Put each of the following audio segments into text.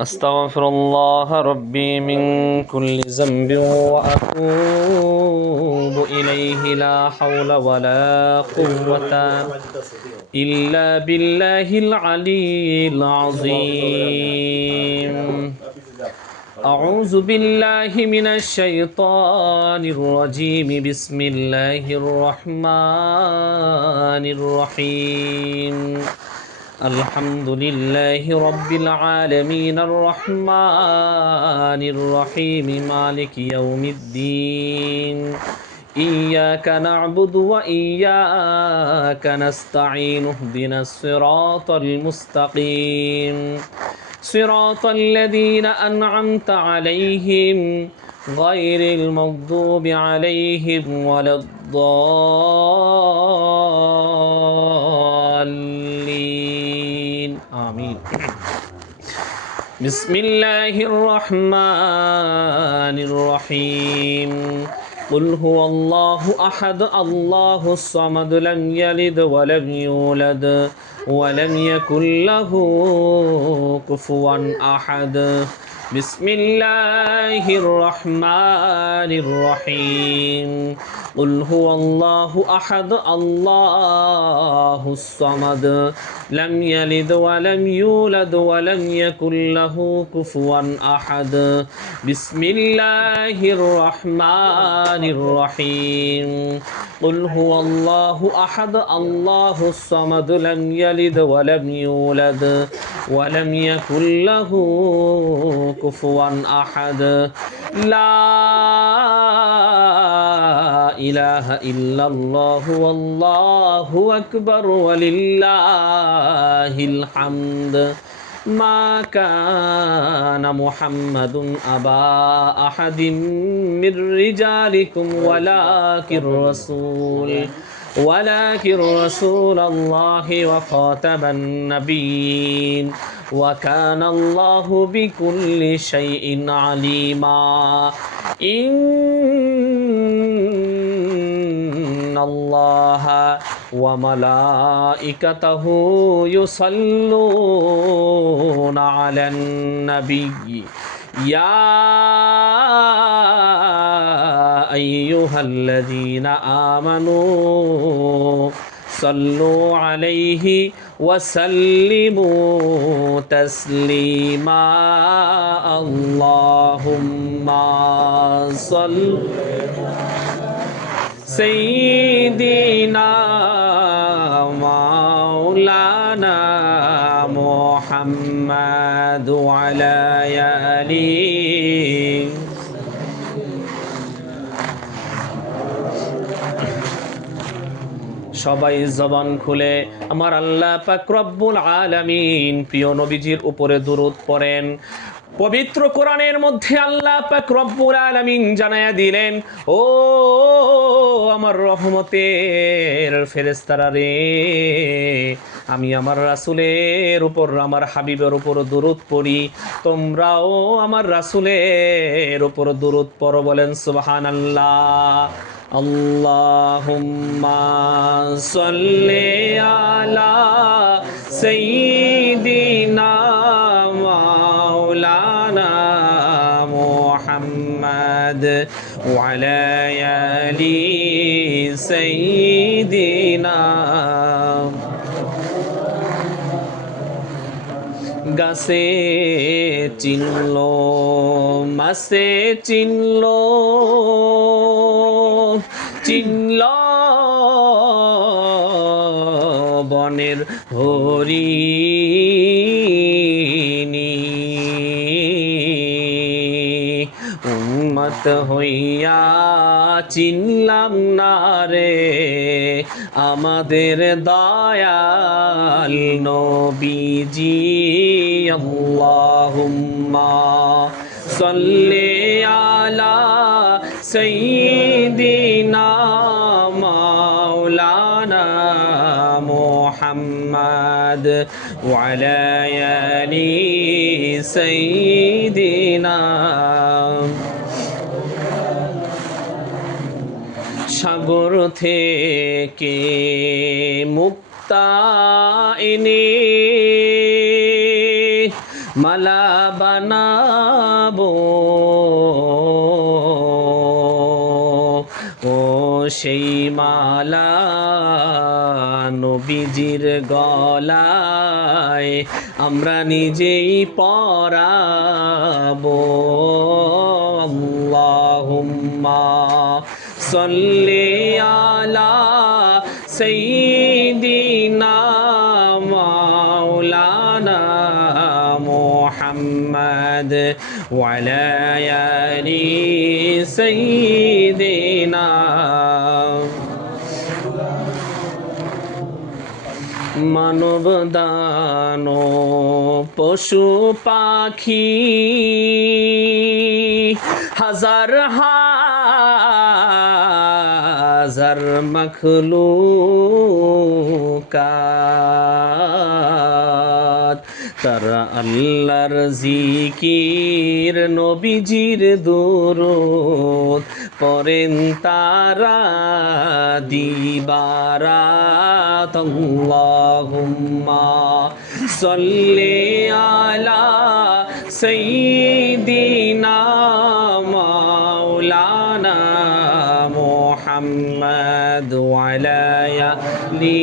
أستغفر الله ربي من كل ذنب وأتوب إليه لا حول ولا قوة إلا بالله العلي العظيم. أعوذ بالله من الشيطان الرجيم. بسم الله الرحمن الرحيم. الحمد لله رب العالمين الرحمن الرحيم مالك يوم الدين. إياك نعبد وإياك نستعين. اهدنا الصراط المستقيم صراط الذين أنعمت عليهم غير المغضوب عليهم ولا الضالين آمين. بسم الله الرحمن الرحيم. قل هو الله أحد الله الصمد لم يلد ولم يولد ولم يكن له كفوا أحد. بسم الله الرحمن الرحيم. قل هو الله أحد الله الصمد لم يلد ولم يولد ولم يكن له كفوا أحد. بسم الله الرحمن الرحيم. قل هو الله أحد الله الصمد لم يلد ولم يولد ولم يكن له كفوا أحد. لا إله إلا الله والله أكبر ولله الحمد. ما كان محمد أبا أحد من رجالكم ولكن رسول الله وخاتم النبيين وكان الله بكل شيء عليما. إن الله وملائكته يصلون على النبي يا أيها الذين آمنوا صلوا عليه وسلموا تسليما. اللهم صل سيدنا مولانا محمد وعلى آله সবাই জবান খুলে আমার আল্লাহ পাক রব্বুল আলামিন প্রিয় নবীজির উপরে দুরূদ পড়েন। পবিত্র কোরআনের মধ্যে আল্লাহ পাক রব্বুল আলামিন জানায়া দিলেন, ও আমার রহমতের ফেরেশতারা রে, আমি আমার রাসূলের উপর আমার হাবিবের উপর দুরূদ পড়ি, তোমরাও আমার রাসূলের উপর দুরূদ পড়ো। বলেন সুবহানাল্লাহ। আল্লাহুম্মা সাল্লি আলা সাইয়্যিদিনা মাওলানা মুহাম্মদ ওয়া আলা আলি সাইয়্যিদিনা। গাছে চিনলো মাছে চিনলো বনের হরিণী, উম্মত হইয়া চিনলাম না রে আমাদের দয়াল নবীজি। আল্লাহুম্মা সাল্লি আলা সাইয়্যিদিনা মাওলানা মুহাম্মদ ওয়া আলা আলি সাইয়্যিদিনা। সাগর থেকে মুক্তা এনে মালা বানাবো ও সেই মালা নবীজির গলায় আমরা নিজেই পরাবো আল্লাহুম্মা সাল্লি আলা সাইয়্যিদিনা মাওলানা মুহাম্মদ ওয়া আলা আলি সাইয়্যিদিনা মানব দানো পশু পাখি হাজার হাজার মখলুকাত তারা আল্লাহর জিকির নবীজির দুরূদ পড়েন তারা দিবারাত আল্লাহুম্মা সাল্লি আলা সাইয়্যিদিনা মাওলানা মুহাম্মদ ওয়া আলা আলি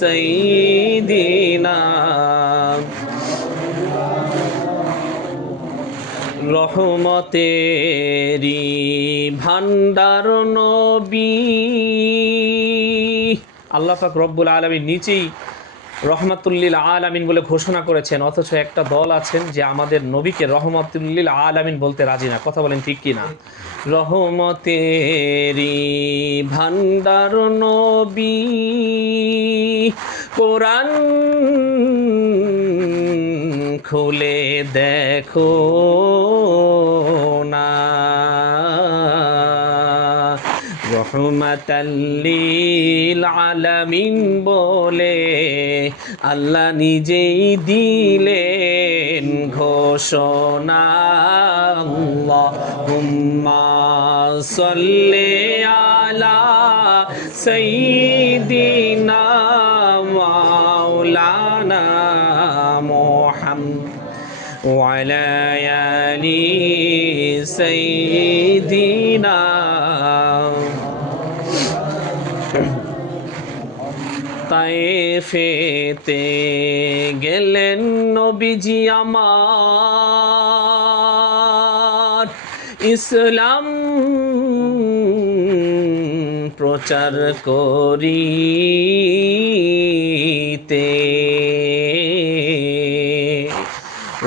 সাইয়্যিদিনা রহমতেরি ভান্ডার নবী আল্লাহ পাক রব্বুল আলামিন নিচেই রহমাতুল্লিল আলামিন বলে ঘোষণা করেছেন, অথচ একটা দল আছেন যে আমাদের নবীকে রহমাতুল্লিল আলামিন বলতে রাজি না। কথা বলেন ঠিক কিনা? রহমতেরি ভান্ডার নবী কোরআন খুলে দেখো না রহমাতাল্লিল আলামিন বলে আল্লাহ নিজেই দিলেন ঘোষণা আল্লাহুম্মা সাল্লি আলা সাইয়্যিদিনা মাওলানা মুহাম্মদ ওয়া আলা আলি সাইয়্যিদিনা তায়েফেতে গেলেন নবীজি আমার ইসলাম প্রচার করিতে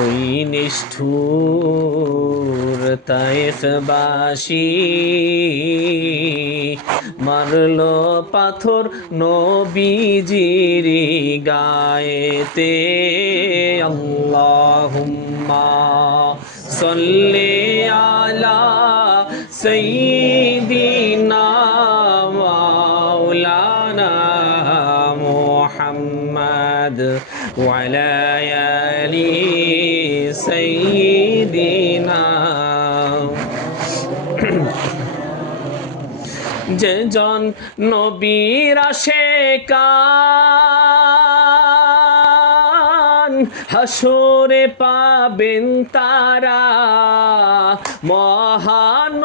ওই নিষ্ঠুর তায়েফবাসী মারল পাথর নবীজির গায়েতে আল্লাহুম্মা সাল্লি আলা সাইয়্যিদিনা মাওলানা মুহাম্মদ ওয়া আলা আলি সাইয়্যিদিনা যেজন নবীর আশিকান হাসরে পাবেন তারা মহান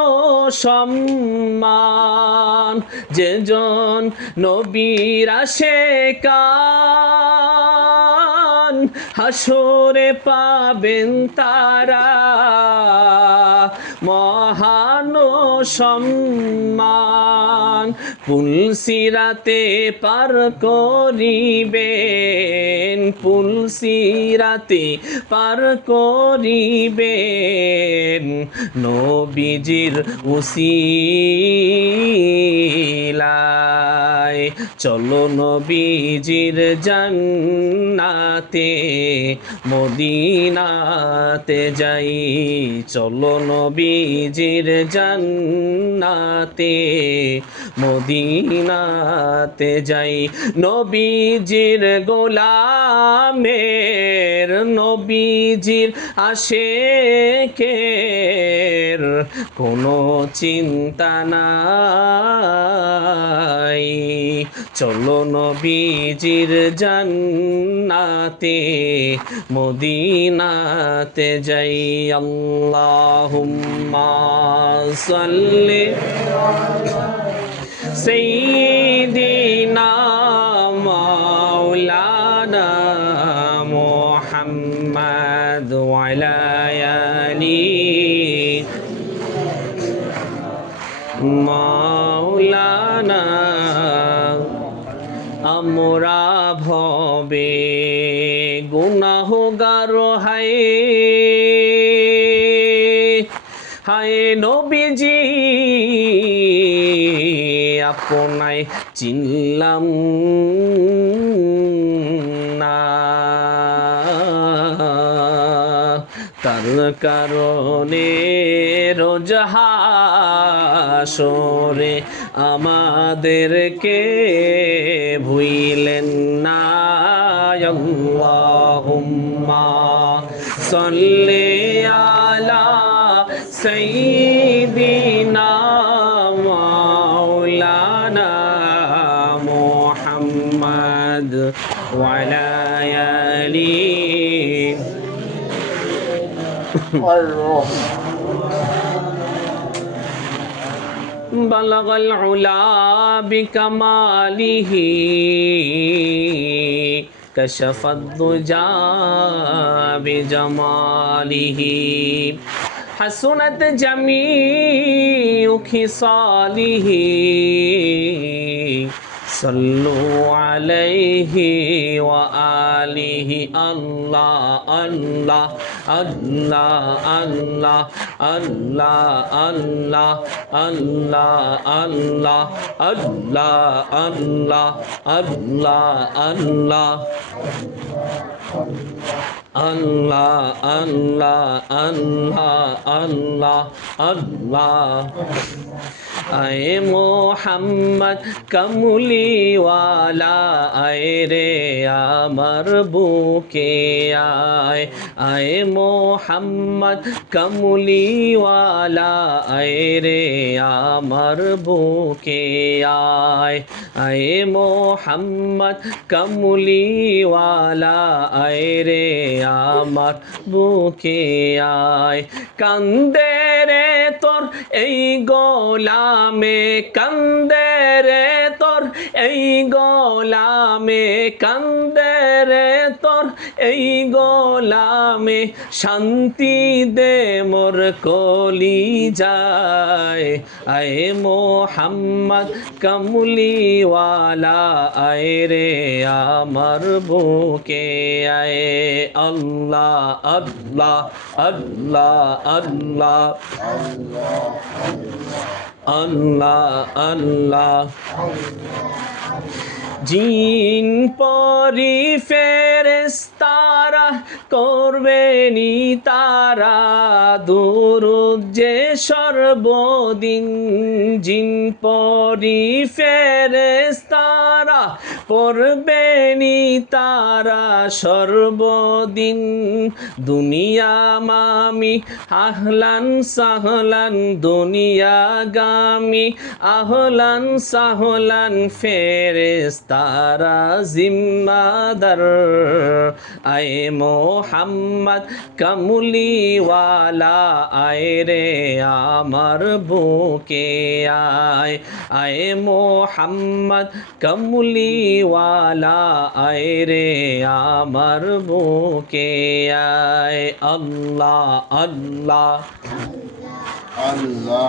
সম্মান। যেজন নবীর আশিকান হাসরে পাবেন তারা মহান সম্মান। পুলসিরাতে পার করিবেন, পুলসিরাতে পার করিবেন নবীজির উসিলায়। চলো নবীজির জান্নাতে মদিনাতে যাই, চলো নবীজির জান্নাতে মদিনাতে যাই। নবীজির গোলামের, নবীজির আশেকের কোনো চিন্তা নাই। চলো নবীজির জান্নাতে মদিনাতে যাই। আল্লাহুম্মা সাল্লি সাইয়্যিদিনা মাওলানা মুহাম্মাদ ওয়া আলা আলি মাওলানা। আমরা ভবে গুনাহগার হায় হায় নবীজি আপনায় চিনলাম না, তার কারণে রোজ হাসরে আমাদেরকে ভুইলেন না। আল্লাহুম্মা সাল্লি আলা সাইয়্যিদিনা মাওলানা মুহাম্মাদ ওয়া আলা আলি বালাগাল উলা বিকামালিহি কাশাফাদ দুজা বিজামালিহি হাসুনাত জামিউ খিসালিহি সাল্লু আলাইহি ওয়া আলিহি। আল্লাহ আল্লাহ আল্লাহ আল্লাহ আল্লাহ আল্লাহ আল্লাহ আল্লাহ আল্লাহ আল্লাহ আল্লাহ আল্লাহ আল্লাহ আল্লাহ আল্লাহ আল্লাহ আল্লাহ। আয়ে মোহাম্মদ কামলিওয়ালা আয় রে আমার বুকে আয়। আয়ে মোহাম্মদ কামলিওয়ালা আয় রে আমার বুকে আয়। আয়ে মোহাম্মদ কামলিওয়ালা আয় রে আমার বুকে আয়। কান্দে রে তোর এই গোলামে কান্দে রে তোর এই গোলামে কান্দে রে তোর এই গোলামে শান্তি দে মোর কলি যায়। আয়ে মোহাম্মদ কামলিওয়ালা আয় রে আমার বুকে আয়। আল্লাহ আল্লাহ আল্লাহ আল্লাহ আল্লাহ আল্লাহ। জিন পরি ফেরেশতারা করবেনি তারা দুরূদ যে সর্বদিন। জিন পরি ফেরেশতারা পড়বেনি তারা সর্বদিন। দুনিয়া মামি আহলান সাহলান দুনিয়া গামি আহলান সাহলান ফেরেশতারা জিম্মাদার। আয়ে মোহাম্মদ কামলিওয়ালা আয় রে আমার বুকে আয়। আয়ে মোহাম্মদ কামলিওয়ালা আয় রে আমার বুকে আয়। আল্লাহ আল্লাহ আল্লাহ।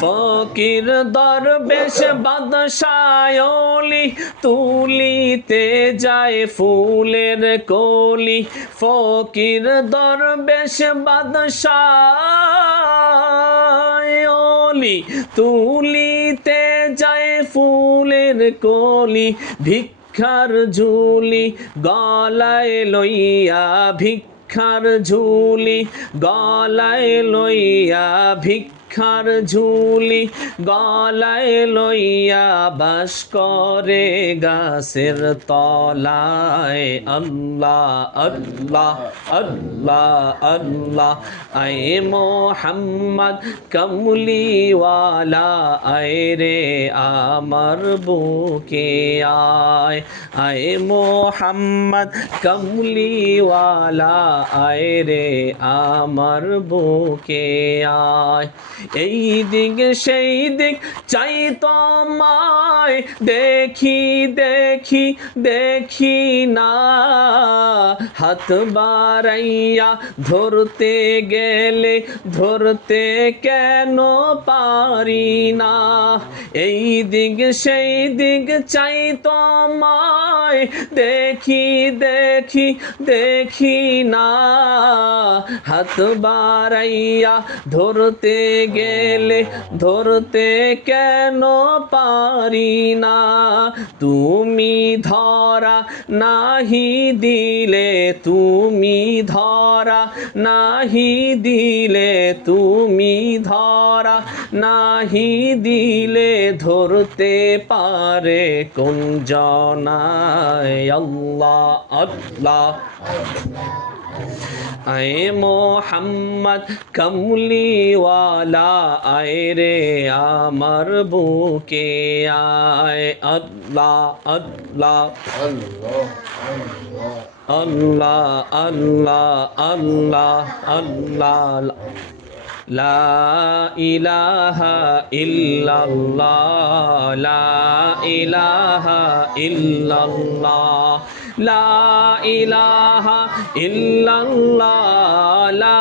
ফকির দরবেশ বাদশায়লি তুলিতে যায় ফুলের কলি। ফকির দরবেশ বাদশায়লি তুলিতে যায় ফুলের কলি। ভিক্ষার ঝুলি গলায় লইয়া ভিক্ষার ঝুলি গলায় লইয়া ভিক্ষার ঝুলি গলায় লইয়া বাস করে গাছের তলায়। আল্লাহ আল্লাহ আল্লাহ আল্লাহ আয়ে মোহাম্মদ কমলিওয়ালা আয় রে আমার বুকে আয়। আয়ে মোহাম্মদ কমলিওয়ালা আয় রে আমার বুকে আয়। এই দিক সেই দিক চাই তোমায় দেখি দেখি দেখি না, হাত বাড়াইয়া ধরতে গেলে ধরতে কেন পারি না। এই দিক সেই দিক চাই তোমায় দেখি দেখি দেখি না, হাত বাড়াইয়া ধরতে গেলে ধরতে কেন পারি না। তুমি ধরা নাহি দিলে তুমি ধরা নাহি দিলে তুমি ধরা নাহি দিলে ধরতে পারে কোন জনায়। আল্লাহ আল্লাহ আয়ে মোহাম্মদ কমলিওয়ালা আয় রে আমার বুকে আয়। আল্লাহ আল্লাহ আল্লাহ আল্লাহ আল্লাহ আল্লাহ লা ইলাহা ইল্লাল্লাহ লা ইলাহা ইল্লাল্লাহ লা ইলাহা ইল্লাল্লাহ লা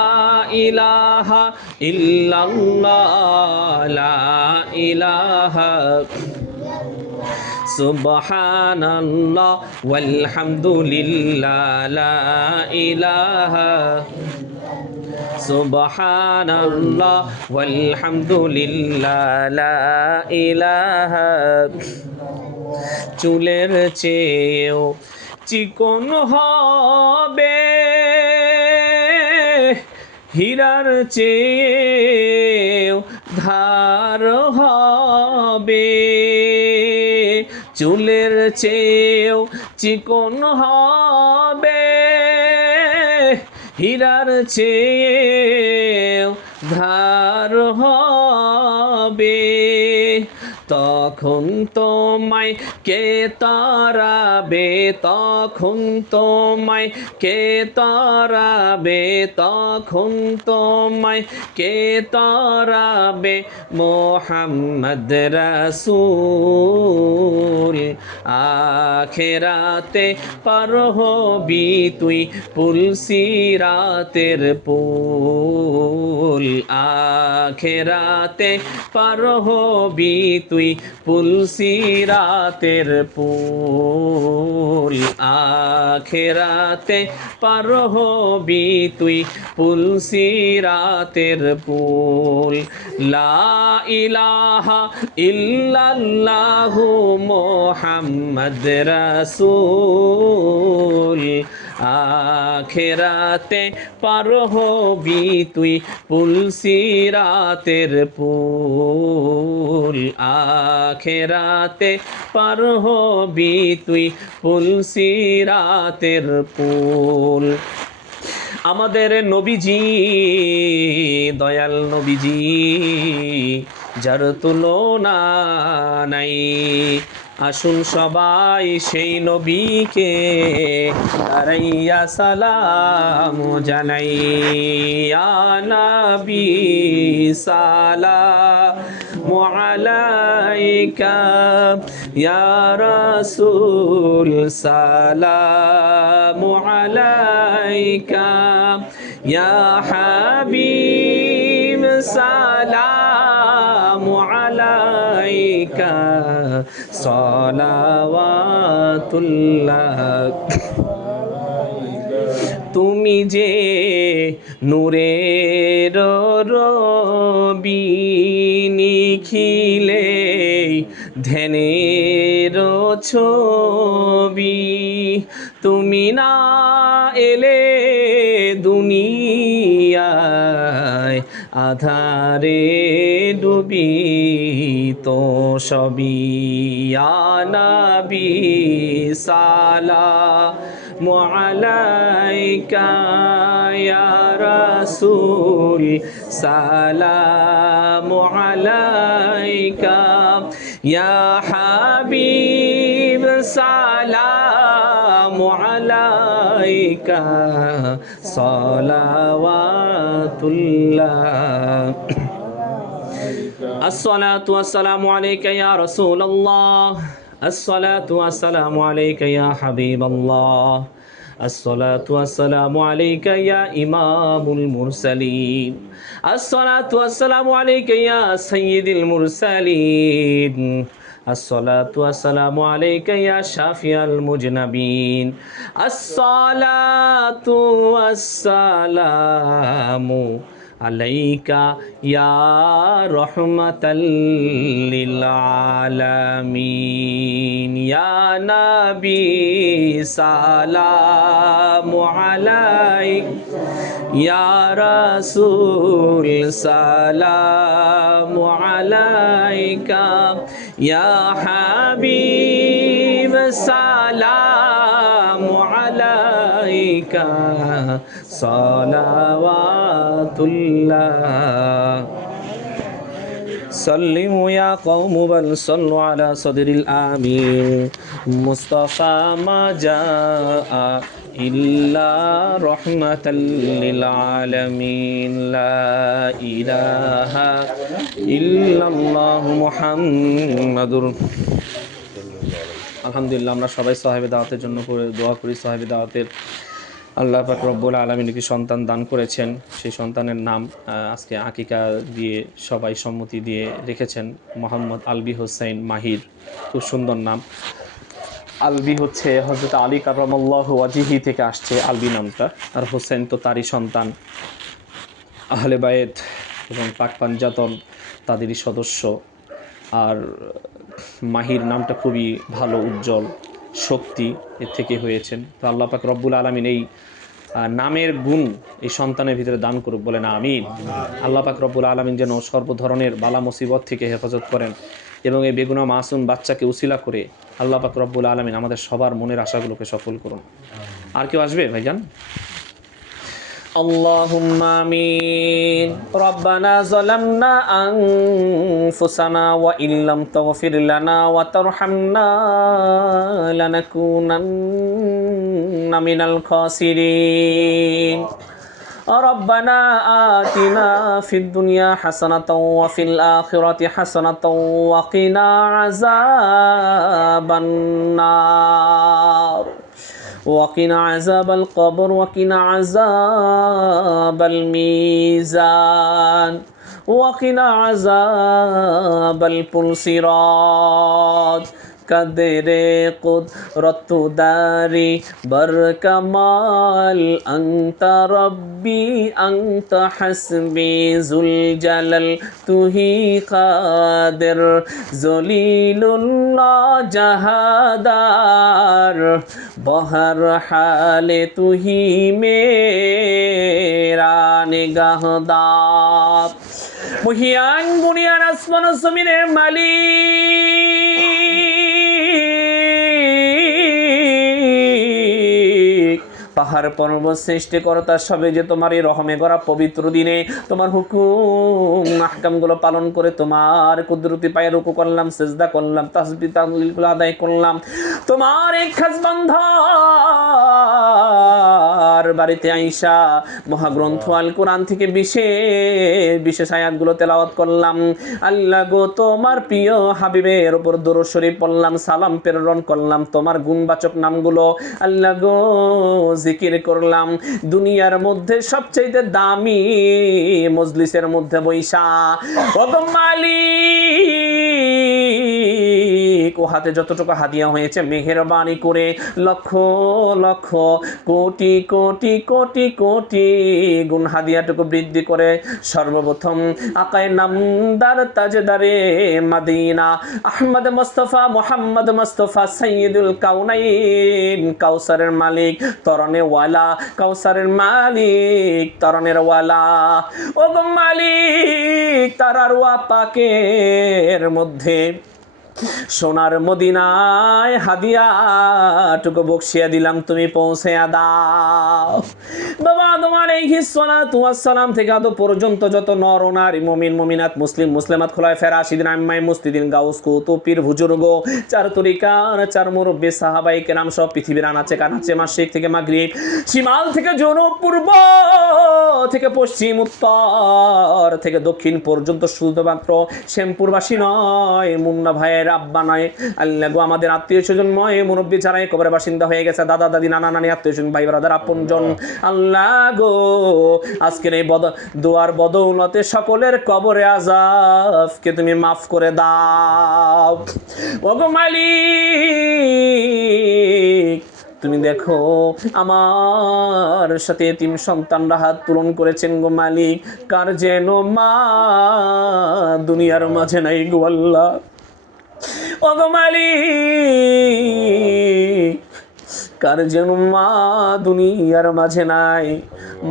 ইলাহা ইল্লাল্লাহ লা ইলাহা সুবহানাল্লাহ ওয়ালহামদুলিল্লাহ লা ইলাহা সুবহানাল্লাহ ওয়ালহামদুলিল্লাহ লা ইলাহা। চুলের চেয়েও চিকন হবে, হীরার চেয়েও ধার হবে। চুলের চেয়েও চিকন হবে, হীরার চেয়েও ধার হবে। তখন তোমায় কে তাড়াবে, তখন তোমায় কে তাড়াবে, তখন তোমায় কে তাড়াবে। মোহাম্মদ রাসূল আখেরাতে পার হবি তুই পুলসিরাতের পুল। আখেরাতে পার হবি তুই পুলসিরাতের পুল। আখেরাতে পার হবি তুই পুলসিরাতের পুল। লা ইলাহা ইল্লাল্লাহু মুহাম্মদ রাসূল আখেরাতে পার হবি তুই পুলসিরাতের পুল। আখেরাতে পার হবি তুই পুলসিরাতের পুল। আমাদের নবীজি দয়াল নবীজি যার তুলনা নাই। আসুন সবাই সেই নবীকে দাঁড়াইয়া সালাম জানাই। ইয়া নবী সালামু আলাইকা, ইয়া রাসূল সালামু আলাইকা, ইয়া হাবিব সালামু আলাইকা, সালাওয়াতুল্লাহ। তুমি যে নূরের রবি, নিখিলে ধ্যানের ছবি। তুমি না এলে দুনিয়ায় আধারে ডুবিত সবই ইয়া নবী সালামু আলাইকা ইয়া রাসূল সালামু আলাইকা ইয়া হাবিব সালামু আলাইকা সালাওয়াতুল্লাহ الصلاة والسلام عليك يا رسول الله الصلاة والسلام عليك يا حبيب الله الصلاة والسلام عليك يا إمام المرسلين الصلاة والسلام عليك يا سيد المرسلين الصلاة والسلام عليك يا شافي المجنبين الصلاة والسلام عليك يا رحمة للعالمين يا نبي سلام عليك يا رسول سلام عليك يا حبيب سلام عليك صلوات الله سلموا يا قوم بل صلوا على صدر الآمين مصطفى ما جاء إلا رحمة للعالمين لا إله إلا الله محمد আলহামদুলিল্লাহ আমরা সবাই সাহেবে দাওয়াতের জন্য করে দোয়া করি। সাহেবে দাওয়াতের আল্লাহ পাক রব্বুল আলামিন একটি সন্তান দান করেছেন, সেই সন্তানের নাম আজকে আকিকা দিয়ে সবাই সম্মতি দিয়ে রেখেছেন মোহাম্মদ আলবি হোসেন মাহির। খুব সুন্দর নাম। আলবি হচ্ছে হযরত আলী কারামাল্লাহু ওয়াজহি থেকে আসছে আলবি নামটা, আর হোসেন তো তারই সন্তান, আহলে বায়েত এবং পাক পাঞ্জাতন তাদেরই সদস্য। আর মাহির নামটা খুবই ভালো, উজ্জ্বল, শক্তি এর থেকে হয়েছেন। তো আল্লাহ পাক রব্বুল আলামিন এই নামের গুণ এই সন্তানের ভিতরে দান করুক, বলেন আমিন। আল্লাহ পাক রব্বুল আলামিন যেন সর্ব ধরনের বালা মুসিবত থেকে হেফাজত করেন এবং এই বেগুনা মাসুম বাচ্চাকে উসিলা করে আল্লাহ পাক রব্বুল আলামিন আমাদের সবার মনের আশাগুলোকে সফল করুন। আর কেউ আসবে ভাইজান? اللهم آمين ربنا ظلمنا أنفسنا وإن لم تغفر لنا وترحمنا لنكونن من الخاسرين ربنا آتنا في الدنيا حسنة وفي الآخرة حسنة وقنا عذاب النار وقنا عذاب القبر وقنا عذاب الميزان وقنا عذاب الصراط قدر قدرت داري بركمال أنت ربي أنت حسبي ذو الجلال তুহি قادر ذليل الله جهادار بہر حال তুহি মেরা নিগাহদার মহিয়ান বুনিয়ান আসমান ও জমিনের মালিক, পাহাড় পর্বত সৃষ্টিকর্তা, সবে যে তোমার এই রহমে গড়া পবিত্র দিনে তোমার হুকুম আহকামগুলো পালন করে তোমার কুদরতি পায়ে রুকু করলাম, সিজদা করলাম, তাসবিহ তাহলিলগুলো আদায় করলাম। তোমার এক খাস বান্দার বাড়িতে আইসা মহাগ্রন্থ আল কোরআন থেকে বিশেষ বিশেষ আয়াতগুলো তেলাওয়াত করলাম। আল্লাহ গো, তোমার প্রিয় হাবিবের উপর দরুদ শরীফ পড়লাম, সালাম প্রেরণ করলাম, তোমার গুণবাচক নামগুলো আল্লাহ গো জিকির করলাম। দুনিয়ার মধ্যে সবচেয়ে দামি মজলিসের মধ্যে বৈশা ও মালিক ও হাতে যতটুকু হাদিয়া হয়েছে মেহেরবানি করে লক্ষ লক্ষ কোটি কোটি কোটি কোটি গুণ হাদিয়াটুকু বৃদ্ধি করে সর্বপ্রথম আকায়ে নামদার তাজদারে মদিনা আহমদ মুস্তাফা মোহাম্মদ মুস্তাফা সাইয়্যিদুল কাউনাইন কাউসারের মালিক তরণে ওয়ালা কাউসারের মালিক তরণের ওয়ালা ও গো মালিক তারার ওয়া পাকের মধ্যে সোনার মদিনায় হাদিয়াটুকু বকশিয়া দিলাম, তুমি পৌঁছে দাও। বাবা আদম আলাইহিস সালাতু ওয়াস সালাম থেকে আদম পর্যন্ত যত নর নারী মুমিন মুমিনাত মুসলিম মুসলিমাত খোলাফায়ে রাশিদিন আইম্মায়ে মুজতাহিদিন গাউস কুতুব পীর বুজুর্গ চার তরিকার চার মুরব্বি সাহাবায়ে কেরাম সব পৃথিবীর আনাচে কানাচে মাশরিক থেকে মাগরিব শিমাল থেকে জনুব পূর্ব থেকে পশ্চিম উত্তর থেকে দক্ষিণ পর্যন্ত শুধুমাত্র শ্যামপুরবাসী নয়, মুন্না ভাইয়ের আব্বা নয়, আল্লাহ গো আমাদের আত্মীয় স্বজন নয়, মুরব্বী যারা কবরের বাসিন্দা হয়ে গেছে, দাদা দাদি নানা নানি আত্মীয় স্বজন ভাই ব্রাদার আপনজন, আল্লাহ গো আজকের এই দোয়ার বদৌলতে সকলের কবরে আযাবকে তুমি মাফ করে দাও। ওগো মালিক তুমি দেখো আমার সাথে এতিম সন্তানরা হাত পূরণ করেছেন গো মালিক, কার যেন মা দুনিয়ার মাঝে নাই গো আল্লাহ। ওগো মালিক কার যেন মা দুনিয়ার মাঝে নাই,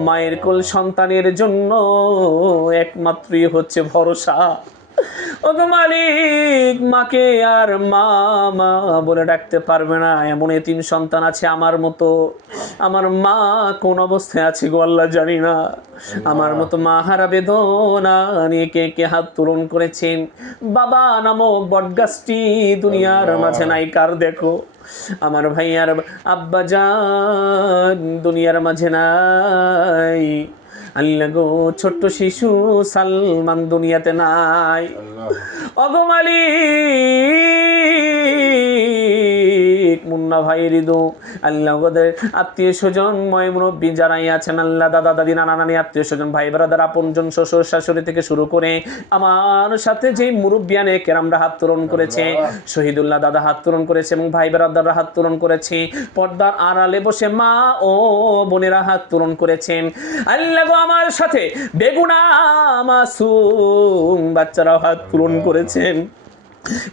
মায়ের কোল সন্তানের জন্য একমাত্রই হচ্ছে ভরসা। ওগো মালিক মাকে আর মা মা বলে ডাকতে পারবে না এমন এতিম সন্তান আছে আমার মতো, আমার মা কোন অবস্থায় আছে গো আল্লাহ জানি না, আমার মতো মা হারা বেদনা নিয়ে কে কে হাত পূরণ করেছেন। বাবা নামক বটগাছটি দুনিয়ার মাঝে নাই কার দেখো, আমার ভাই আর আব্বা জান দুনিয়ার মাঝে নাই, আল্লাহ গো ছোট্ট শিশু সালমান দুনিয়াতে নাই। ওগো মালিক মুন্না ভাই রিদু আল্লাহ ওদের আত্মীয় স্বজন ময় মুরব্বী যারাই আছেন আল্লাহ দাদা দাদি নানা নানি আত্মীয় স্বজন ভাই ব্রাদার আপনজন শ্বশুর শাশুড়ি থেকে শুরু করে আমার সাথে যে মুরব্বিয়ানে কেরামরা হাত তোলন করেছে, শহীদুল্লাহ দাদা হাত তোলন করেছে এবং ভাই ব্রাদাররা হাত তোলন করেছে, পর্দার আড়ালে বসে মা ও বোনেরা হাত তোলন করেছেন, আল্লাহ গো আমার সাথে বেগুনা মাসুম বাচ্চারাও হাত পূরণ করেছেন।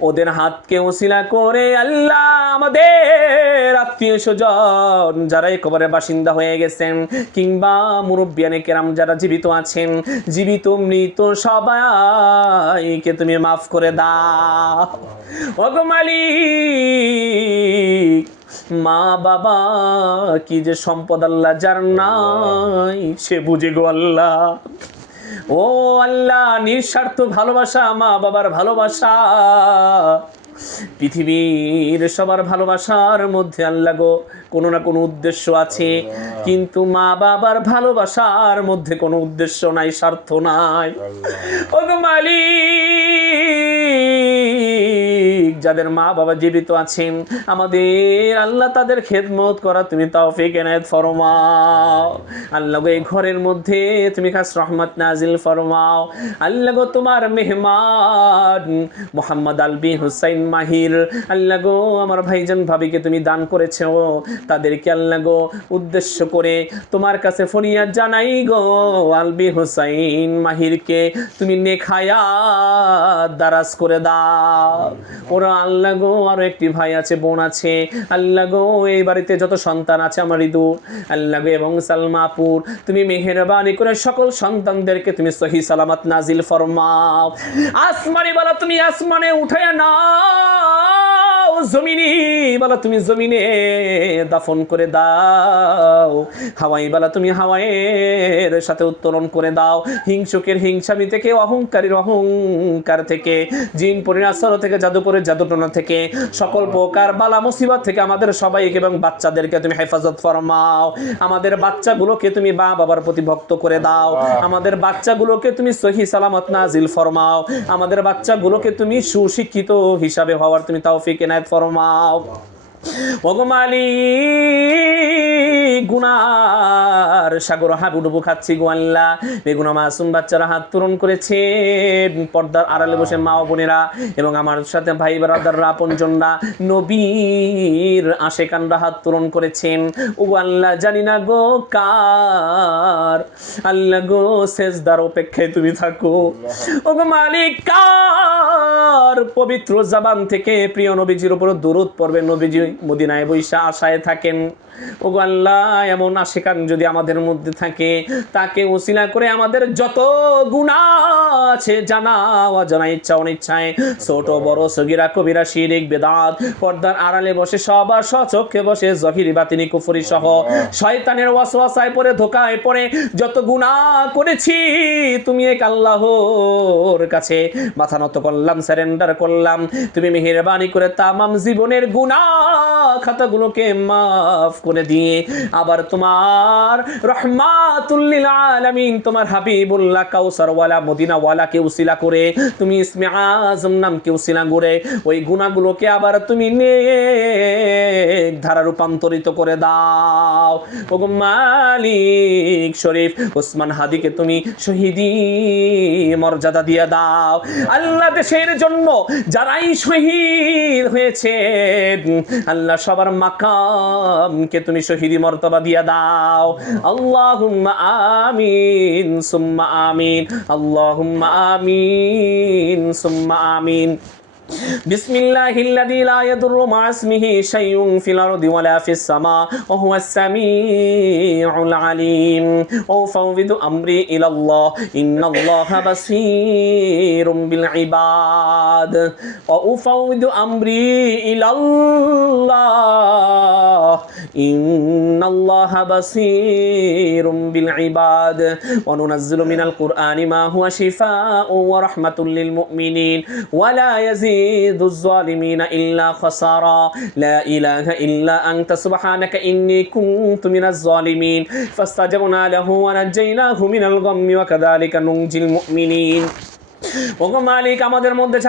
ওদের হাতকে ওসিলা করে আল্লাহ আমাদের আত্মীয় স্বজন যারা কবরের বাসিন্দা হয়ে গেছেন কিংবা মুরব্বিয়ানে কেরাম যারা জীবিত আছেন, জীবিত মৃত সবাইকে তুমি মাফ করে দাও। ওগো মালিক মা বাবা কি যে সম্পদ আল্লাহ যার নাই সে বুঝে গো আল্লাহ। ও আল্লাহ নিঃস্বার্থ ভালোবাসা, মা বাবার ভালোবাসা পৃথিবীর সবার ভালোবাসার মধ্যে আল্লাহ গো কোনো না কোনো উদ্দেশ্য আছে, কিন্তু মা বাবার ভালোবাসার মধ্যে কোনো উদ্দেশ্য নাই, স্বার্থ নাই। ওগো মালিক যাদের মা বাবা জীবিত আছেন আমাদের আল্লাহ তাদের খেদমত করা তুমি তৌফিক এনায়েত ফরমাও। আল্লাহ গো এই ঘরের মধ্যে তুমি খাস রহমত নাজিল ফরমাও। আল্লাহ গো তোমার মেহমান মোহাম্মদ আলবি হুসাইন মাহির আল্লাহ গো আমার ভাইজান ভাবিকে তুমি দান করেছো, তাদেরকে আল্লাহ গো উদ্দেশ্য করে তোমার কাছে ফরিয়াদ জানাই গো আলবি হুসাইন মাহিরকে তুমি নেক হায়াত দারাজ করে দাও। ওরা আল্লাহ গো আরো একটি ভাই আছে বোন আছে আল্লাহ গো এই বাড়িতে যত সন্তান আছে আমার ইদু আল্লাহ গো এবং সালমাপুর তুমি মেহেরবানি করে সকল সন্তানদেরকে তুমি সহি সালামত নাজিল ফরমাও। আসমানি বলা তুমি আসমানে উঠায় নাও, জমিনি বলা তুমি জমিনে দাফন করে দাও, হাওয়াই বলা তুমি হাওয়াইয়ের সাথে উত্তোলন করে দাও, হিংসুকের হিংসামি থেকে অহংকারীর অহংকার থেকে জিন পরির আসর থেকে জাদুপুরের জাদুটনা থেকে সকল প্রকার বালা মুসিবত থেকে আমাদের সবাইকে এবং বাচ্চাদেরকে তুমি হেফাজত ফরমাও। আমাদের বাচ্চাগুলোকে তুমি মা বাবার প্রতি ভক্ত করে দাও, আমাদের বাচ্চাগুলোকে তুমি সহি সালামত নাজিল ফরমাও, আমাদের বাচ্চাগুলোকে তুমি সুশিক্ষিত হিসাবে হওয়ার তুমি তৌফিক এনায়েত ফরমাও। ওগো মালিক, গুনার সাগর হাবুডুবু খাচ্ছি গো আল্লাহ। বেগুনা মাসুম বাচ্চারা হাত পূরণ করেছে, পর্দার আড়ালে বসে মা ও বোনেরা এবং আমার সাথে ভাই ব্রাদাররা আপনজনরা নবীর আশেকানরা হাত পূরণ করেছেন। ও আল্লাহ, জানি না গো কার, আল্লাহ গো সেজদার অপেক্ষায় তুমি থাকো। ও গো মালিক, কার পবিত্র জবান থেকে প্রিয় নবীজির উপর দরুদ পড়বে, নবীজি মদিনায় বৈশা আশায় থাকেন। ওগো আল্লাহ, এমন আশিকান যদি আমাদের মধ্যে থাকে, তাকে ওসিলা করে আমাদের যত গুনাহ আছে, জানা অজানা, ইচ্ছা অনিচ্ছায়, ছোট বড়, সগীরা কবিরা, শিরিক বেদাত, পর্দার আড়ালে বসে সবার স্বচক্ষে বসে জহিরি বাতিনি কুফরি সহ শয়তানের ওয়াসওয়াসায় পড়ে ধোকায় পড়ে যত গুনাহ করেছি, তুমি এক আল্লাহর কাছে মাথা নত করলাম, সারেন্ডার করলাম। তুমি মেহেরবানি করে তামাম জীবনের গুনাহ খাতাগুলোকে মাফ করে দিয়ে আবার তোমার রহমাতুল লিল আলামিন, তোমার হাবিবুল্লাহ কাউসারওয়ালা মদিনাওয়ালাকে উসিলা করে, তুমি ইসমে আজম নামকে উসিলা করে ওই গুনাহগুলোকে আবার তুমি নেক ধারা রূপান্তরিত করে দাও। ওগো মালিক শরীফ, ওসমান হাদিকে তুমি শহীদি মর্যাদা দিয়ে দাও। আল্লাহ, দেশের জন্য যারাই শহীদ হয়েছে আল্লাহ, সবার মাকামকে তুমি শহীদি মর্তবা দিয়ে দাও। আল্লাহুম্মা আমিন সুম্মা আমিন, আল্লাহুম্মা আমিন সুম্মা আমিন। بسم الله الذي لا يضر مع اسمه شيء في الأرض ولا في السماء وهو السميع العليم وأفوض أمري إلى الله إن الله بصير بالعباد وأفوض أمري إلى الله إن الله بصير بالعباد وننزل من القرآن ما هو شفاء ورحمة للمؤمنين ولا يزيد الظالمين إلا خسارا لا إله إلا أنت سبحانك إني كنت من الظالمين فاستجبنا له ونجيناه من الغم وكذلك ننجي المؤمنين। ওগো মালিক, আমাদের মধ্যে